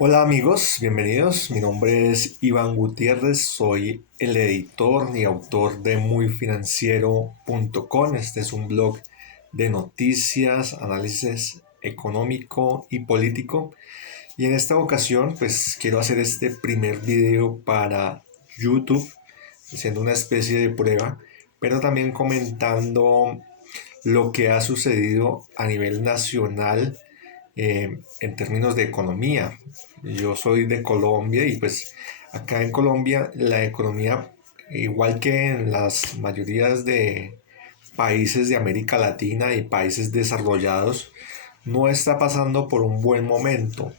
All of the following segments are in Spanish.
Hola amigos, bienvenidos. Mi nombre es Iván Gutiérrez, soy el editor y autor de muyfinanciero.com. Este es un blog de noticias, análisis económico y político. Y en esta ocasión, pues quiero hacer este primer video para YouTube, siendo una especie de prueba, pero también comentando lo que ha sucedido a nivel nacional en términos de economía. Yo soy de Colombia y pues acá en Colombia la economía, igual que en las mayorías de países de América Latina y países desarrollados, no está pasando por un buen momento.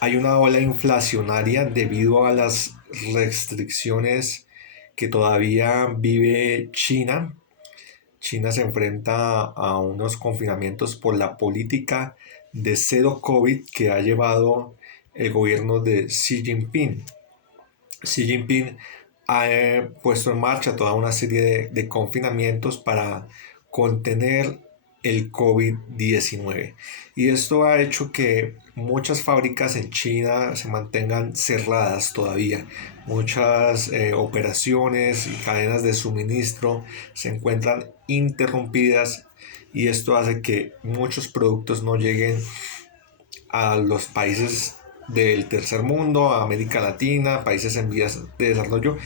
Hay una ola inflacionaria debido a las restricciones que todavía vive China. China se enfrenta a unos confinamientos por la política de cero COVID que ha llevado el gobierno de Xi Jinping. Xi Jinping ha puesto en marcha toda una serie de confinamientos para contener el COVID-19. Y esto ha hecho que muchas fábricas en China se mantengan cerradas todavía. Muchas operaciones y cadenas de suministro se encuentran interrumpidas y esto hace que muchos productos no lleguen a los países del tercer mundo, a América Latina, países en vías de desarrollo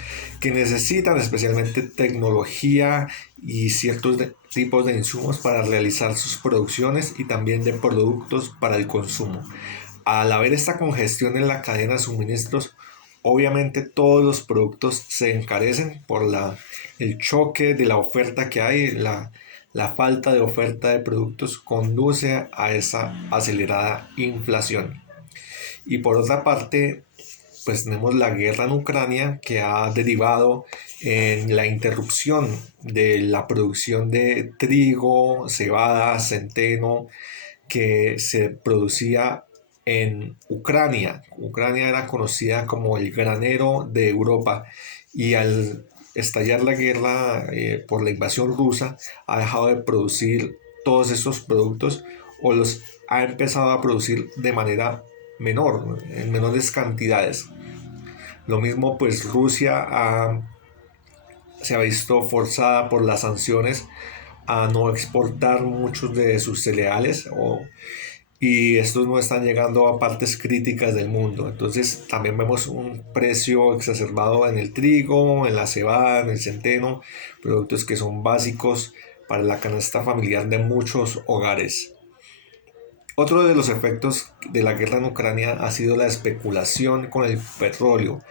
que necesitan especialmente tecnología y ciertos tipos de insumos para realizar sus producciones y también de productos para el consumo. Al haber esta congestión en la cadena de suministros, obviamente todos los productos se encarecen por el choque de la oferta que hay, la falta de oferta de productos conduce a esa acelerada inflación. Y por otra parte, pues tenemos la guerra en Ucrania que ha derivado en la interrupción de la producción de trigo, cebada, centeno que se producía en Ucrania. Ucrania era conocida como el granero de Europa y al estallar la guerra por la invasión rusa ha dejado de producir todos estos productos o los ha empezado a producir de manera menor, en menores cantidades. Lo mismo pues se ha visto forzada por las sanciones a no exportar muchos de sus cereales y estos no están llegando a partes críticas del mundo. Entonces también vemos un precio exacerbado en el trigo, en la cebada, en el centeno, productos que son básicos para la canasta familiar de muchos hogares. Otro de los efectos de la guerra en Ucrania ha sido la especulación con el petróleo.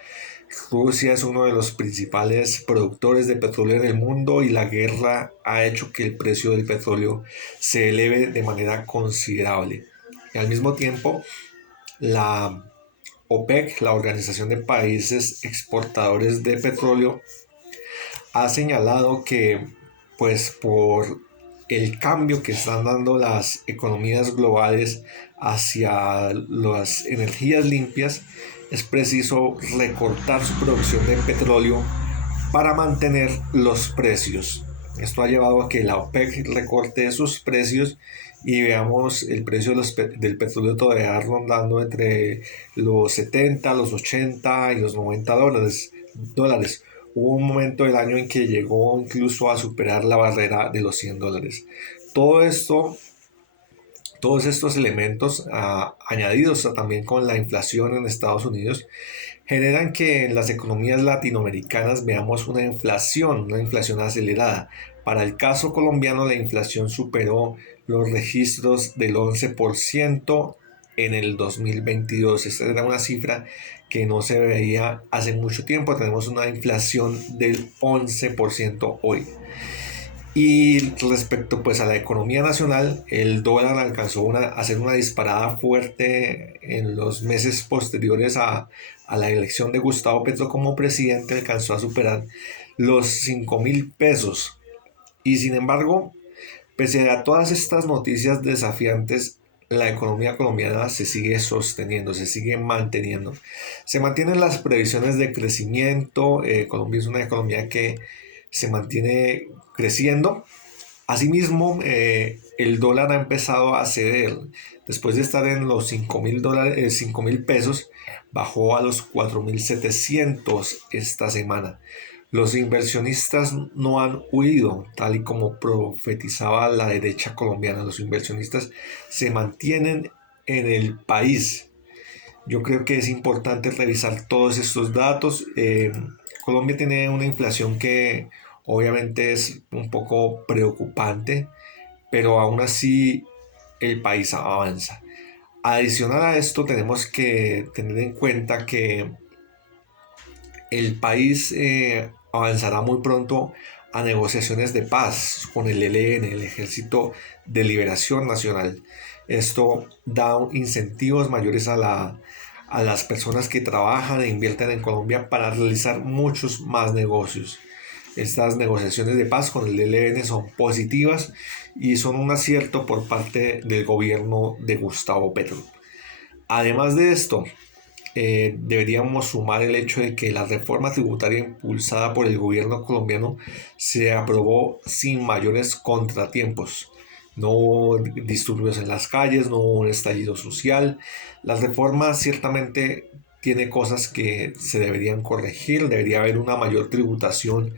Rusia es uno de los principales productores de petróleo en el mundo y la guerra ha hecho que el precio del petróleo se eleve de manera considerable. Y al mismo tiempo, la OPEC, la Organización de Países Exportadores de Petróleo, ha señalado que pues por el cambio que están dando las economías globales hacia las energías limpias, es preciso recortar su producción de petróleo para mantener los precios. Esto ha llevado a que la OPEC recorte sus precios y veamos el precio del petróleo todavía rondando entre los 70, los 80 y los 90 dólares. Hubo un momento del año en que llegó incluso a superar la barrera de los 100 dólares. Todo esto, todos estos elementos añadidos también con la inflación en Estados Unidos generan que en las economías latinoamericanas veamos una inflación acelerada. Para el caso colombiano, la inflación superó los registros del 11% en el 2022. Esta era una cifra que no se veía hace mucho tiempo. Tenemos una inflación del 11% hoy. Y respecto pues a la economía nacional, el dólar alcanzó a hacer una disparada fuerte en los meses posteriores a la elección de Gustavo Petro como presidente, alcanzó a superar los 5.000 pesos. Y sin embargo, pese a todas estas noticias desafiantes, la economía colombiana se sigue sosteniendo, se sigue manteniendo. Se mantienen las previsiones de crecimiento. Colombia es una economía que se mantiene creciendo Asimismo, el dólar ha empezado a ceder. Después de estar en los $5,000, 5,000 pesos, bajó a los 4,700 esta semana. Los inversionistas no han huido, tal y como profetizaba la derecha colombiana. Los inversionistas se mantienen en el país. Yo creo que es importante revisar todos estos datos. Colombia tiene una inflación que obviamente es un poco preocupante, pero aún así el país avanza. Adicional a esto, tenemos que tener en cuenta que el país avanzará muy pronto a negociaciones de paz con el ELN, el Ejército de Liberación Nacional. Esto da incentivos mayores a las personas que trabajan e invierten en Colombia para realizar muchos más negocios. Estas negociaciones de paz con el ELN son positivas y son un acierto por parte del gobierno de Gustavo Petro. Además de esto, deberíamos sumar el hecho de que la reforma tributaria impulsada por el gobierno colombiano se aprobó sin mayores contratiempos. No hubo disturbios en las calles, no hubo un estallido social. La reforma ciertamente tiene cosas que se deberían corregir, debería haber una mayor tributación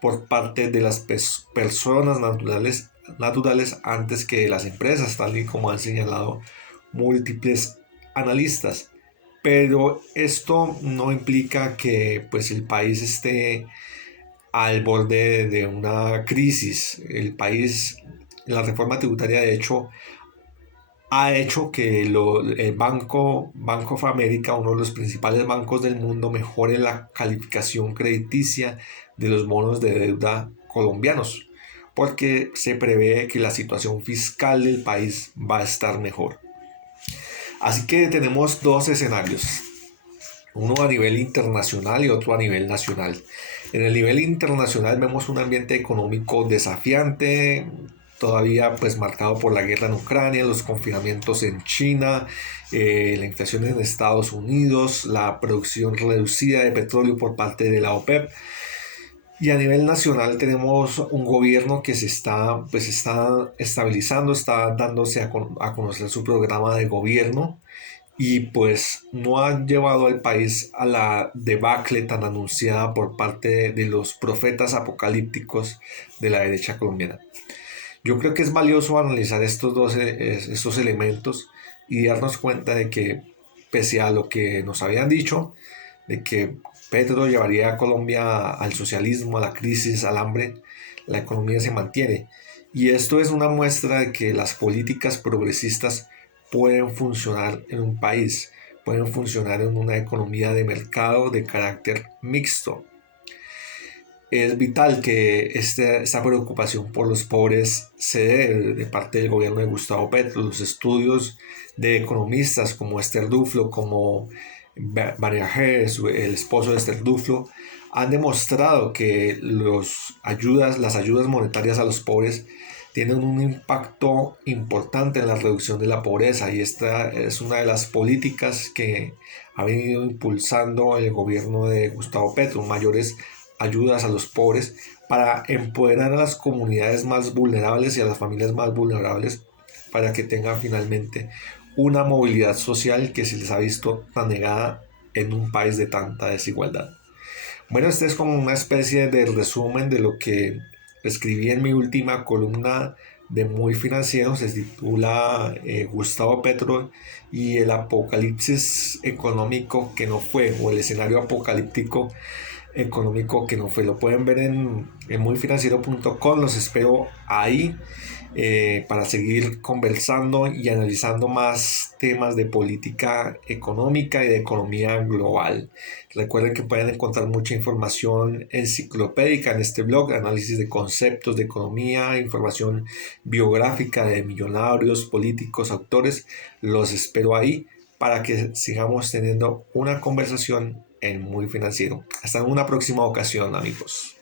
por parte de las personas naturales antes que de las empresas, tal y como han señalado múltiples analistas. Pero esto no implica que pues el país esté al borde de una crisis. El país, la reforma tributaria de hecho ha hecho que el Bank of America, uno de los principales bancos del mundo, mejore la calificación crediticia de los bonos de deuda colombianos, porque se prevé que la situación fiscal del país va a estar mejor. Así que tenemos dos escenarios, uno a nivel internacional y otro a nivel nacional. En el nivel internacional vemos un ambiente económico desafiante, todavía pues marcado por la guerra en Ucrania, los confinamientos en China, la inflación en Estados Unidos, la producción reducida de petróleo por parte de la OPEP. Y a nivel nacional tenemos un gobierno que está estabilizando, está dándose a conocer su programa de gobierno y pues no han llevado al país a la debacle tan anunciada por parte de los profetas apocalípticos de la derecha colombiana. Yo creo que es valioso analizar estos elementos y darnos cuenta de que pese a lo que nos habían dicho, de que Petro llevaría a Colombia al socialismo, a la crisis, al hambre, la economía se mantiene. Y esto es una muestra de que las políticas progresistas pueden funcionar en un país, pueden funcionar en una economía de mercado de carácter mixto. Es vital que esta preocupación por los pobres se dé de parte del gobierno de Gustavo Petro. Los estudios de economistas como Esther Duflo, como María Jerez, el esposo de Esther Duflo, han demostrado que las ayudas monetarias a los pobres tienen un impacto importante en la reducción de la pobreza, y esta es una de las políticas que ha venido impulsando el gobierno de Gustavo Petro, mayores ayudas a los pobres para empoderar a las comunidades más vulnerables y a las familias más vulnerables para que tengan finalmente una movilidad social que se les ha visto tan negada en un país de tanta desigualdad. Bueno, este es como una especie de resumen de lo que escribí en mi última columna de Muy Financiero. Se titula Gustavo Petro y el apocalipsis económico que no fue, o el escenario apocalíptico económico que no fue. Lo pueden ver en muyfinanciero.com. Los espero ahí para seguir conversando y analizando más temas de política económica y de economía global. Recuerden que pueden encontrar mucha información enciclopédica en este blog, análisis de conceptos de economía, información biográfica de millonarios, políticos, autores. Los espero ahí para que sigamos teniendo una conversación en Muy Financiero. Hasta una próxima ocasión, amigos.